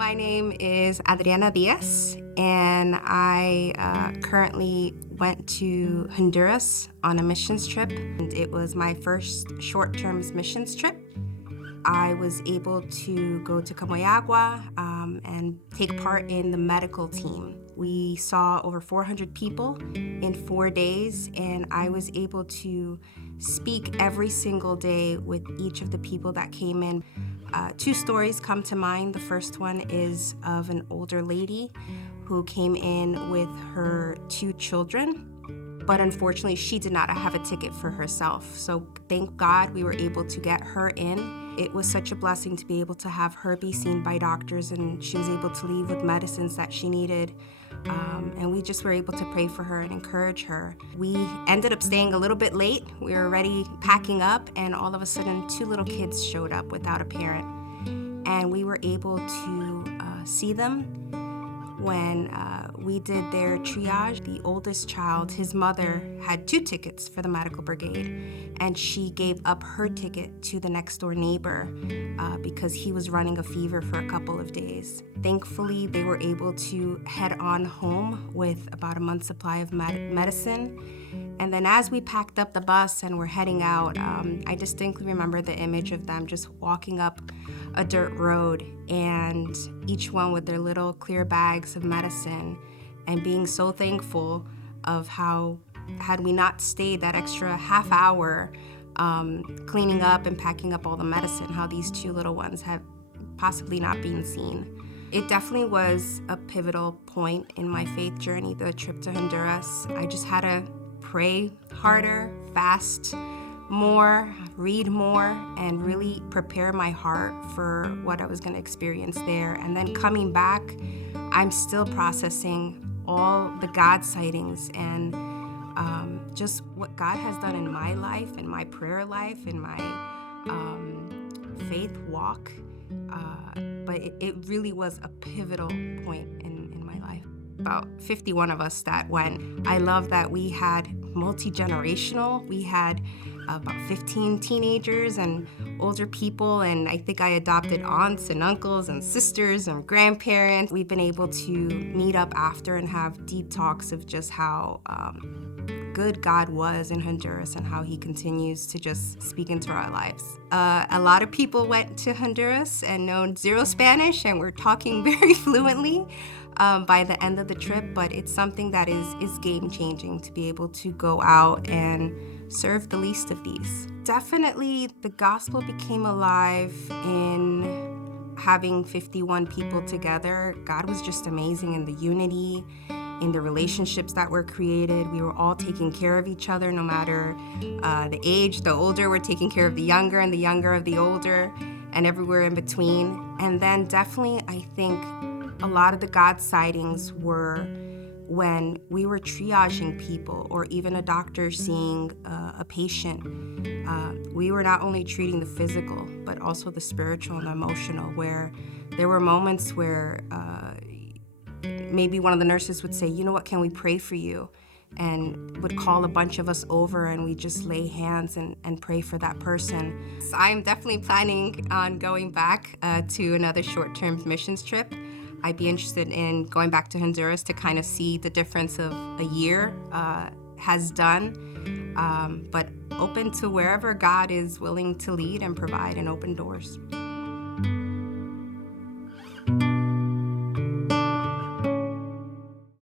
My name is Adriana Diaz, and I currently went to Honduras on a missions trip. And it was my first short-term missions trip. I was able to go to Camoyagua and take part in the medical team. We saw over 400 people in 4 days, and I was able to speak every single day with each of the people that came in. Two stories come to mind. The first one is of an older lady who came in with her 2 children, but unfortunately she did not have a ticket for herself. So thank God we were able to get her in. It was such a blessing to be able to have her be seen by doctors, and she was able to leave with medicines that she needed. And we just were able to pray for her and encourage her. We ended up staying a little bit late. We were already packing up, and all of a sudden 2 little kids showed up without a parent. And we were able to see them when we did their triage. The oldest child, his mother had 2 tickets for the medical brigade, and she gave up her ticket to the next door neighbor because he was running a fever for a couple of days. Thankfully, they were able to head on home with about a month's supply of medicine. And then as we packed up the bus and were heading out, I distinctly remember the image of them just walking up a dirt road, and each one with their little clear bags of medicine, and being so thankful of how, had we not stayed that extra half hour cleaning up and packing up all the medicine, how these 2 little ones have possibly not been seen. It definitely was a pivotal point in my faith journey, the trip to Honduras. I just had to pray harder, fast more, read more, and really prepare my heart for what I was going to experience there. And then coming back, I'm still processing all the God sightings and just what God has done in my life, in my prayer life, in my faith walk. But it really was a pivotal point in my life. About 51 of us that went. I love that we had multi-generational. We had about 15 teenagers and older people, and I think I adopted aunts and uncles and sisters and grandparents. We've been able to meet up after and have deep talks of just how good God was in Honduras and how he continues to just speak into our lives. A lot of people went to Honduras and know 0 Spanish and were talking very fluently by the end of the trip, but it's something that is game-changing to be able to go out and serve the least of these. Definitely the gospel became alive in having 51 people together. God was just amazing in the unity, in the relationships that were created. We were all taking care of each other, no matter the age. The older were taking care of the younger, and the younger of the older, and everywhere in between. And then definitely, I think a lot of the God sightings were when we were triaging people, or even a doctor seeing a patient. We were not only treating the physical, but also the spiritual and emotional, where there were moments where maybe one of the nurses would say, you know what, can we pray for you? And would call a bunch of us over, and we just lay hands and pray for that person. So I'm definitely planning on going back to another short-term missions trip. I'd be interested in going back to Honduras to kind of see the difference of a year has done, but open to wherever God is willing to lead and provide and open doors.